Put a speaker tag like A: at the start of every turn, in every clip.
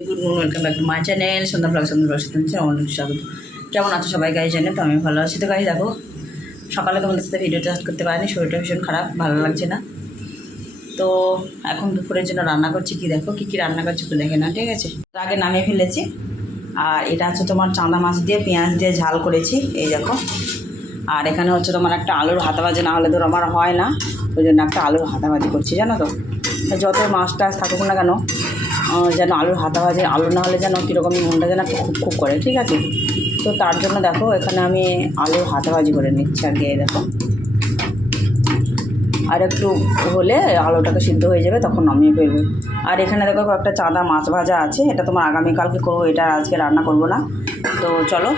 A: Good morning welcome back to my channel Sandhya blog Sandhya blog সাথে অনেক স্বাগত কেমন আছো সবাই গাই জানে তো আমি ভালো আছি তো গাই দেখো সকালে তোমাদের সাথে ভিডিও টেস্ট করতে পারিনি শরীরটা ভীষণ খারাপ ভালো লাগছে না তো এখন দুপুরের জন্য রান্না করছি কি দেখো কী কী রান্না করছি একটু দেখে না ঠিক আছে আগে নামিয়ে ফেলেছি আর এটা হচ্ছে তোমার চাঁদা মাছ দিয়ে পেঁয়াজ দিয়ে ঝাল করেছি এই দেখো আর এখানে হচ্ছে তোমার একটা আলুর হাতাবাজি না হলে ধরো আমার হয় না ওই জন্য একটা আলুর হাতাবাজি করছি জানো তো যত মাছ টাছ থাকুক না কেন যেন আলুর হাতা ভাজে আলু না হলে যেন কীরকম মনটা যেন খুব খুব করে, ঠিক আছে? তো তার জন্য দেখো, এখানে আমি আলুর হাতাবাজি করে নিচ্ছি আর কি দেখো। আর একটু হলে আলুটাকে সিদ্ধ হয়ে যাবে, তখন নামিয়ে ফেলব। আর এখানে দেখো একটা চাঁদা মাছ ভাজা আছে, এটা তোমার আগামীকালকে করব, এটা আজকে রান্না করব না। তো চলো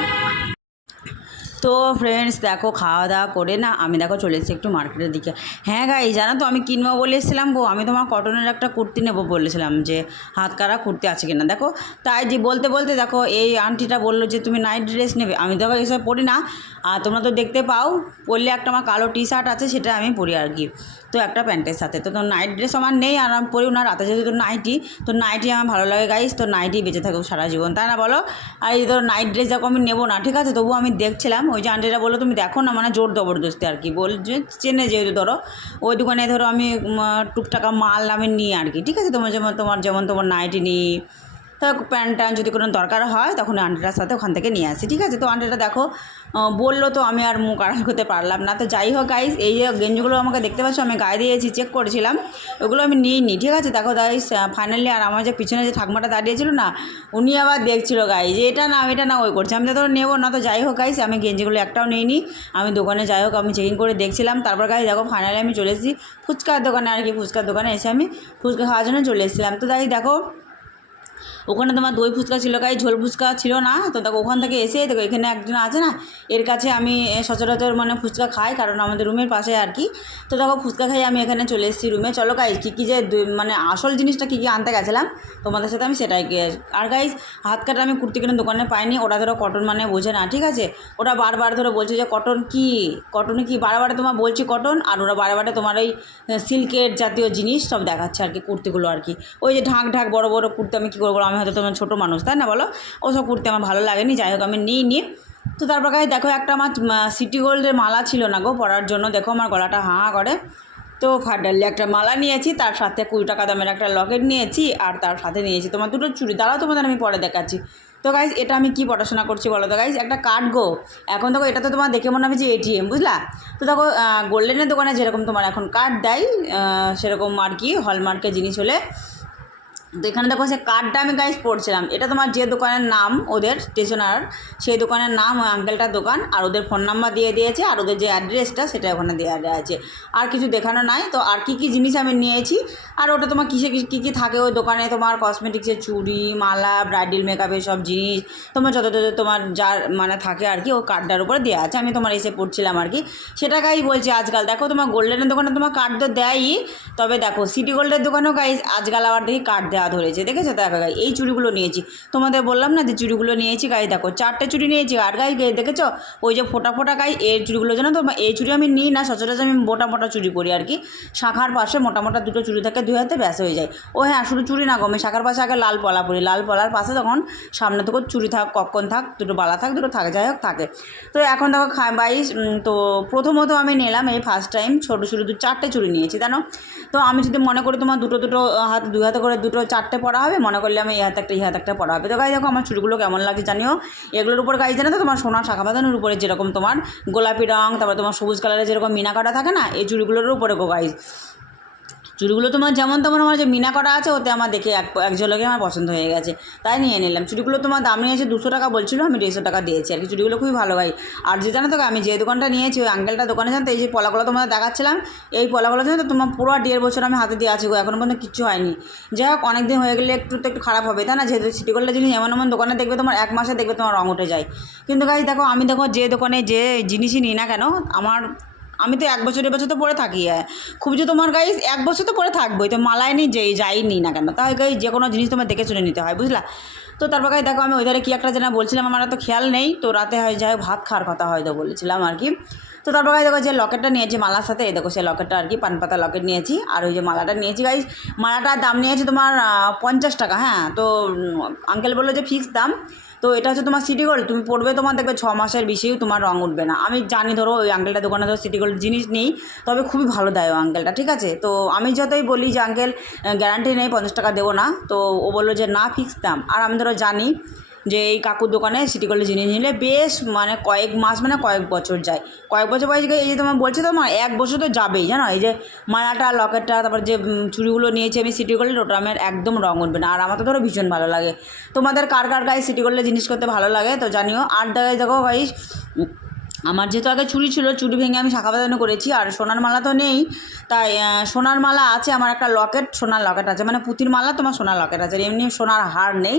A: তো ফ্রেন্ডস দেখো খাওয়া দাওয়া করে না, আমি দেখো চলে এসেছি একটু মার্কেটের দিকে। হ্যাঁ গাই জানো তো আমি কিনবো বলে এসেছিলাম গো, আমি তোমার কটনের একটা কুর্তি নেব বলেছিলাম যে, হাত কারা কুর্তি আছে কিনা। দেখো, তাই যে বলতে বলতে দেখো, এই আন্টিটা বলল যে, তুমি নাইট ড্রেস নেবে। আমি দেখো এসব পরি না, আর তোমরা তো দেখতে পাও, পরলে একটা আমার কালো টি শার্ট আছে, সেটা আমি পরি আর কি। তো একটা প্যান্টের সাথে। তো তো নাইট ড্রেস আমার নেই, আর আমি পরিও না, রাতে যেহেতু নাইটি তো নাইটি আমার ভালো লাগে গাইস তো নাইটি বেঁচে থাকুক সারা জীবন, তাই না বলো? আর এই ধরো নাইট ড্রেস দেখো আমি নেব না, ঠিক আছে? তবুও আমি দেখছিলাম ওই যে আন্টিরা বলল, তুমি দেখো না মানে জোর জবরদস্তি আর কি। বল যে চেনে যেহেতু ধরো, ওই দোকানে ধরো আমি টুকটাকা মাল আমি নিই আর কি, ঠিক আছে? তোমার যেমন তোমার যেমন তোমার নাইটি নিই তা প্যান্ট ট্যান্ট যদি কোনো দরকার হয়, তখন আন্টিটার সাথে ওখান থেকে নিয়ে আসি, ঠিক আছে? তো আন্টিটা দেখো বলল তো আমি আর মুখ আড়াল করতে পারলাম না। তো যাই হোক গাইস এই যে গেঞ্জিগুলো আমাকে দেখতে পাচ্ছ, আমি গায়ে দিয়েছি চেক করেছিলাম। ওগুলো আমি নিইনি, ঠিক আছে? দেখো গাইস ফাইনালি আর আমার যে পিছনে যে ঠাকমাটা দাঁড়িয়েছিল না, উনি আবার দেখছিল গাই যে এটা না এটা না, ওই করছে। আমি তো নেব না, তো যাই হোক গাইস আমি গেঞ্জিগুলো একটাও নিইনি। আমি দোকানে যাই হোক, আমি চেকিং করে দেখছিলাম। তারপর গাই দেখো ফাইনালি আমি চলে এসেছি ফুচকার দোকানে, আর কি ফুচকার দোকানে এসে আমি ফুচকা খাওয়ার জন্য চলে এসেছিলাম। তো তাই দেখো ওখানে তোমার দই ফুচকা ছিল গাই ঝোল ফুচকা ছিল না। তো দেখো ওখান থেকে এসে দেখো এখানে একজন আছে না, এর কাছে আমি সচরাচর মানে ফুচকা খাই, কারণ আমাদের রুমের পাশে আর কি। তো দেখো ফুচকা খাই আমি এখানে চলে এসেছি রুমে। চলো গাইজ কী কী যে মানে আসল জিনিসটা কী কী আনতে গেছিলাম, তোমাদের সাথে আমি সেটাই গিয়ে- আর গাইজ হাত কাটা আমি কুর্তি কিনে দোকানে পাইনি, ওরা ধরো কটন মানে বোঝে না, ঠিক আছে? ওরা বারবার ধরো বলছে যে কটন কি, কটনে কি, বারবার তোমার বলছি কটন, আর ওরা বারে বারে তোমার ওই সিল্কের জাতীয় জিনিস সব দেখাচ্ছে আর কি, কুর্তিগুলো আর কি। ওই যে ঢাক ঢাক বড় বড় কুর্তি আমি কী করব আমি হয়তো তোমার ছোটো মানুষ, তাই না বলো? ওসব কুর্তি আমার ভালো লাগেনি, যাই হোক আমি নিই নি তো তারপর গায়ে দেখো একটা আমার সিটি গোল্ডের মালা ছিল না গো পরার জন্য। দেখো আমার গলাটা হাঁ হাঁ করে। তো ফাটালি একটা মালা নিয়েছি, তার সাথে কুড়ি টাকা দামের একটা লকেট নিয়েছি আর তার সাথে নিয়েছি তোমার দুটো চুড়ি। দাঁড়াও তোমাদের আমি পরে দেখাচ্ছি। তো গাইজ এটা আমি কি পড়াশোনা করছি বলো তো গাইজ একটা কার্ড গো। এখন দেখো এটা তো তোমার দেখে মনে হবে যে এটিএম বুঝলা? তো দেখো গোল্ডেনের দোকানে যেরকম তোমার এখন কার্ড দেয় সেরকম আর কি হলমার্কের জিনিস হলে তো এখানে দেখো সে কার্ডটা আমি গাইজ পড়ছিলাম। এটা তোমার যে দোকানের নাম, ওদের স্টেশনার সেই দোকানের নাম ওই আঙ্কেলটার দোকান, আর ওদের ফোন নাম্বার দিয়ে দিয়েছে, আর ওদের যে অ্যাড্রেসটা সেটা ওখানে দেওয়া আছে। আর কিছু দেখানো নাই, তো আর কী কী জিনিস আমি নিয়েছি, আর ওটা তোমার কিসে কী কী থাকে ওই দোকানে? তোমার কসমেটিক্সের চুড়ি, মালা ব্রাইডাল মেকআপের সব জিনিস, তোমার যত যত তোমার যার মানে থাকে আর কি, ও কার্ডটার উপরে দেওয়া আছে। আমি তোমার এসে পড়ছিলাম আর কি। সেটা গাই বলছি আজকাল। দেখো তোমার গোল্ডেনের দোকানে তোমার কার্ড তো দেয়ই তবে দেখো সিটি গোল্ডের দোকানেও গাই আজকাল আবার দেখি কার্ড দেওয়া ধরেছে, দেখেছ? দেখো গাই এই চুড়িগুলো নিয়েছি। তোমাদের বললাম না যে চুড়িগুলো নিয়েছি গাই দেখো, চারটে চুড়ি নিয়েছি। আর গাই গাই দেখেছ? ওই যে ফোটা ফোটা গাই এই চুড়িগুলো জানো তো? এই চুড়ি আমি নিই না, সচরাচর আমি মোটা মোটা চুড়ি পরি আর কি। শাখার পাশে মোটা মোটা দুটো চুড়ি থাকে, দুই হাতে ব্যাস হয়ে যায়। ও হ্যাঁ শুধু চুড়ি না গমে শাখার পাশে আগে লাল পলা পরি। লাল পলার পাশে তখন সামনে থেকে চুড়ি থাক, কক্ষণ থাক, দুটো বালা থাক, দুটো থাকে, যাই হোক, থাকে। তো এখন দেখো, খা- বাইশ তো প্রথমত আমি নিলাম এই ফার্স্ট টাইম ছোটো ছোটো দু চারটে চুড়ি নিয়েছি, জানো? তো আমি যদি মনে করি তোমার দুটো দুটো হাত, দুই হাতে করে দুটো চারটে পড়া হবে, মনে করলে আমি এই হাতে একটা, এই হাতে একটা পড়া হবে। তো গাই দেখো আমার চুড়িগুলো কেমন লাগে জানিও? এগুলোর উপর গাই জানো তো তোমার সোনা শাখা বাঁধানোর উপরে যেরকম তোমার গোলাপি রঙ তারপর তোমার সবুজ কালারের যেরকম মিনা কাটা থাকে না, এই চুড়িগুলোর উপরে গো গাইজ চুড়িগুলো তোমার যেমন তেমন আমার যে মিনা করা আছে, ওতে আমার দেখে এক এক ঝলকে আমার পছন্দ হয়ে গেছে। তাই নিয়ে নিলাম। চুড়িগুলো তোমার দাম নিয়েছে দুশো টাকা বলছিল, আমি দেড়শো টাকা দিয়েছি। আর কি চুড়িগুলো খুবই ভালো ভাই আর যে জানো তো আমি যে দোকানটা নিয়েছি, ওই আঙ্কেলটা দোকানে জানো তো, এই যে পলাগুলো তোমাদের দেখাচ্ছিলাম, এই পলাগুলো জানো তো তোমার পুরো দেড় বছর আমি হাতে দিয়ে আছি গো, এখনও পর্যন্ত কিচ্ছু হয়নি। যাই হোক অনেক দিন হয়ে গেলে একটু তো একটু খারাপ হবে, তাই না? যেহেতু সিটি গোল্ডের জিনিস, এমন এমন দোকানে দেখবে তোমার এক মাসে দেখবে তোমার রং উঠে যায়। কিন্তু গাই দেখো, আমি দেখো যে দোকানে যে জিনিসই নিই না কেন, আমার আমি তো এক বছর বছর তো পরে থাকি হ্যাঁ। খুব যে তোমার গাইজ এক বছর তো পরে থাকবোই, তো মালায় নি যেই, যাইনি না কেন। তাই গাই যে কোনো জিনিস তোমার দেখে শুনে নিতে হয়, বুঝলা? তো তারপর গাই দেখো আমি ওই ধারে কী একটা যেন বলছিলাম, আমার তো খেয়াল নেই। তো রাতে হয়, যাই ভাত খাওয়ার কথা হয়তো বলেছিলাম আর কি। তো তারপর গাইজ দেখো যে লকেটটা নিয়েছি মালার সাথে দেখো সেই লকেটটা আর কি পানপাতা লকেট নিয়েছি। আর ওই যে মালাটা নিয়েছি গাইজ মালাটার দাম নিয়েছি তোমার পঞ্চাশ টাকা হ্যাঁ। তো আঙ্কেল বলল যে ফিক্স দাম। তো এটা হচ্ছে তোমার সিটি গোল্ড তুমি পড়বে তোমার, দেখবে ছ মাসের বেশিও তোমার রঙ উঠবে না। আমি জানি ধরো ওই আঙ্কেলটা দোকানে ধরো সিটি গোল্ড জিনিস নেই, তবে খুবই ভালো দেয় ও আঙ্কেলটা ঠিক আছে? তো আমি যতই বলি যে আঙ্কেল গ্যারান্টি নেই, পঞ্চাশ টাকা দেবো না। তো ও বলল যে না ফিক্স দাম। আর আমি ধরো জানি যে এই কাকুর দোকানে সিটি গোল্ডের জিনিস নিলে বেশ মানে কয়েক মাস মানে কয়েক বছর যায়। কয়েক বছর বয়স এই যে তোমার বলছি তো এক বছর তো যাবেই, জানো? এই যে মালাটা, লকেটটা, তারপর যে চুড়িগুলো নিয়েছি আমি সিটি গোল্ডের ওটা আমার একদম রং উঠবে না। আর আমার তো ধরো ভীষণ ভালো লাগে। তোমাদের কার কার গায়ে সিটি গোল্ডের জিনিস করতে ভালো লাগে? তো জানিও, আর দেখাই দেখো গাইস আমার যেহেতু আগে চুড়ি ছিল, চুড়ি ভেঙে আমি শাখা বাঁধানো করেছি, আর সোনার মালা তো নেই। তাই সোনার মালা আছে, আমার একটা লকেট, সোনার লকেট আছে। মানে পুঁতির মালা, তোমার সোনার লকেট আছে। এমনি সোনার হার নেই।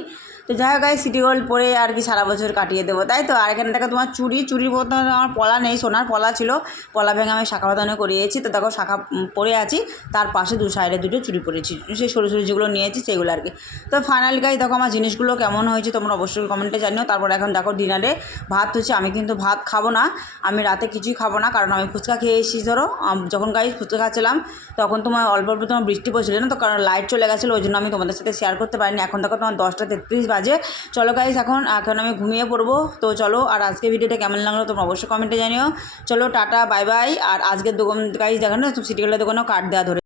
A: তো যাই হোক সিটি গোল্ড পরে আর কি সারা বছর কাটিয়ে দেবো। তাই তো? আর এখানে দেখো তোমার চুড়ি চুড়ির বলতে আমার পলা নেই, সোনার পলা ছিল। পলা ভেঙে আমি শাখা বাঁধানো করিয়েছি। তো দেখো শাখা পরে আছি, তার পাশে দু সাইডে দুটো চুড়ি পরেছি। সেই সরু সরু যেগুলো নিয়েছি সেগুলো আর কি। তো ফাইনাল গাই দেখো আমার জিনিসগুলো কেমন হয়েছে তোমরা অবশ্যই কমেন্টে জানিও। তারপর এখন দেখো ডিনারে ভাত হচ্ছে, আমি কিন্তু ভাত খাব না। আমি রাতে কিছুই খাব না, কারণ আমি ফুচকা খেয়ে এসেছি, ধরো। যখন গাই ফুচকা খাচ্ছিলাম, তখন তোমার অল্প অল্প তোমার বৃষ্টি পড়ছিল না তো, কারণ লাইট চলে গেছিল, ওই জন্য আমি তোমাদের সাথে শেয়ার করতে পারিনি। এখন দেখো তোমার দশটা তেত্রিশ বাজে। চলো গাইস এখন এখন আমি ঘুমিয়ে পড়ব। তো চলো, আর আজকে ভিডিওটা কেমন লাগল তোমরা অবশ্যই কমেন্টে জানিও। চলো, টাটা বাই বাই আর আজকের দোকান গাইস দেখানো সিটি সিটিগুলোর দোকানেও কার্ড দেওয়া ধরে